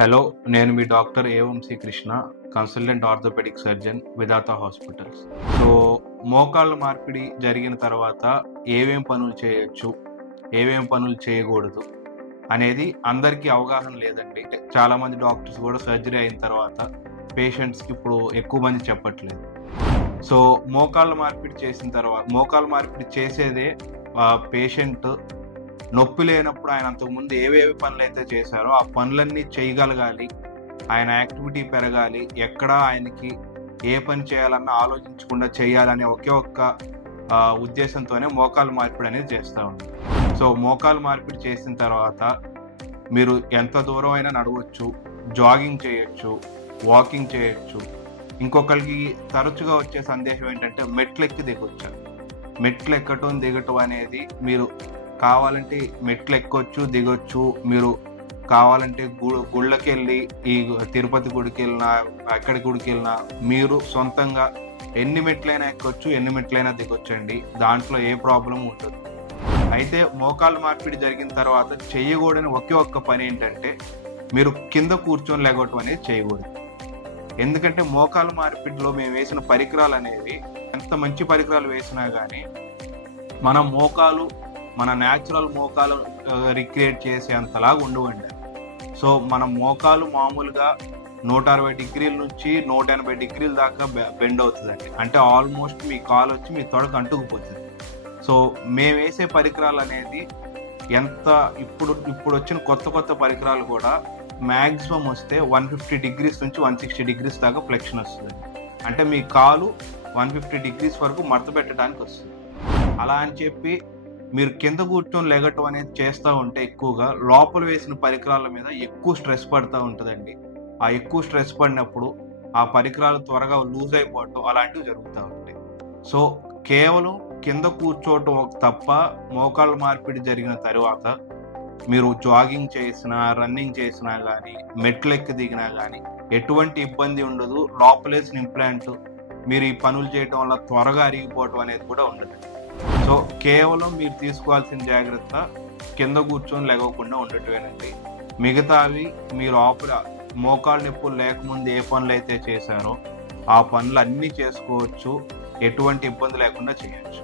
Hello, నేను మీ doctor A Vamshi Krishna, consultant orthopaedic surgeon, Vidhata hospitals. So, మోకాళ్ళ మార్పిడి జరిగిన తర్వాత ఏమేం పనులు చేయొచ్చు, ఏమేం పనులు చేయకూడదు అనేది అందరికీ అవగాహన లేదండి. చాలామంది డాక్టర్స్ కూడా సర్జరీ అయిన తర్వాత పేషెంట్స్కి ఇప్పుడు ఎక్కువ మంది చెప్పట్లేదు. సో, మోకాళ్ళ మార్పిడి చేసేదే పేషెంట్ నొప్పి లేనప్పుడు ఆయన అంతకుముందు ఏవేవి పనులైతే చేశారో ఆ పనులన్నీ చేయగలగాలి, ఆయన యాక్టివిటీ పెరగాలి, ఎక్కడ ఆయనకి ఏ పని చేయాలన్నా ఆలోచించకుండా చేయాలనే ఒకే ఒక్క ఉద్దేశంతోనే మోకాలు మార్పిడి అనేది చేస్తూ ఉంది. సో, మోకాలు మార్పిడి చేసిన తర్వాత మీరు ఎంత దూరం అయినా నడవచ్చు, జాగింగ్ చేయొచ్చు, వాకింగ్ చేయొచ్చు. ఇంకొకరికి తరచుగా వచ్చే సందేహం ఏంటంటే మెట్లు ఎక్కి దిగొచ్చు. మెట్లు ఎక్కటం దిగటం అనేది మీరు కావాలంటే మెట్లు ఎక్కొచ్చు, దిగొచ్చు. మీరు కావాలంటే గుళ్ళకెళ్ళి ఈ తిరుపతి గుడికి వెళ్ళినా, ఎక్కడి గుడికి వెళ్ళినా మీరు సొంతంగా ఎన్ని మెట్లైనా ఎక్కొచ్చు, ఎన్ని మెట్లైనా దిగొచ్చండి. దాంట్లో ఏ ప్రాబ్లం ఉండదు. అయితే మోకాళ్ళ మార్పిడి జరిగిన తర్వాత చేయకూడని ఒకే ఒక్క పని ఏంటంటే మీరు కింద కూర్చొని లెగవటం అనేది చేయకూడదు. ఎందుకంటే మోకాళ్ళ మార్పిడిలో మేము వేసిన పరికరాలు అనేవి ఎంత మంచి పరికరాలు వేసినా కానీ మన న్యాచురల్ మోకాలు రిక్రియేట్ చేసేంతలాగా ఉండవండి. సో మన మోకాలు మామూలుగా 160 డిగ్రీల నుంచి 180 డిగ్రీల దాకా బెండ్ అవుతుందండి. అంటే ఆల్మోస్ట్ మీ కాలు వచ్చి మీ తొడకు అంటుకుపోతుంది. సో మేము వేసే పరికరాలు అనేది ఇప్పుడు వచ్చిన కొత్త పరికరాలు కూడా మ్యాక్సిమం వస్తే 150 డిగ్రీస్ నుంచి 160 డిగ్రీస్ దాకా ఫ్లెక్షన్ వస్తుంది. అంటే మీ కాలు 150 డిగ్రీస్ వరకు మడత పెట్టడానికి వస్తుంది. అలా అని చెప్పి మీరు కింద కూర్చొని లెగటం అనేది చేస్తూ ఉంటే ఎక్కువగా లోపల వేసిన పరికరాల మీద ఎక్కువ స్ట్రెస్ పడుతూ ఉంటుందండి. ఆ ఎక్కువ స్ట్రెస్ పడినప్పుడు ఆ పరికరాలు త్వరగా లూజ్ అయిపోవటం అలాంటివి జరుగుతూ ఉంటాయి. సో కేవలం కింద కూర్చోవటం తప్ప మోకాళ్ళ మార్పిడి జరిగిన తర్వాత మీరు జాగింగ్ చేసినా, రన్నింగ్ చేసినా కానీ, మెట్లు ఎక్కి దిగినా కానీ ఎటువంటి ఇబ్బంది ఉండదు. లోపలేసిన ఇంప్లాంట్ మీరు ఈ పనులు చేయటం వల్ల త్వరగా అరిగిపోవటం అనేది కూడా ఉండదు. సో కేవలం మీరు తీసుకోవాల్సిన జాగ్రత్త కింద కూర్చొని లెగవకుండా ఉండటమేనండి. మిగతావి మీరు మోకాళ్ళ నొప్పులు లేకముందు ఏ పనులు అయితే చేశారో ఆ పనులు అన్నీ చేసుకోవచ్చు, ఎటువంటి ఇబ్బంది లేకుండా చేయొచ్చు.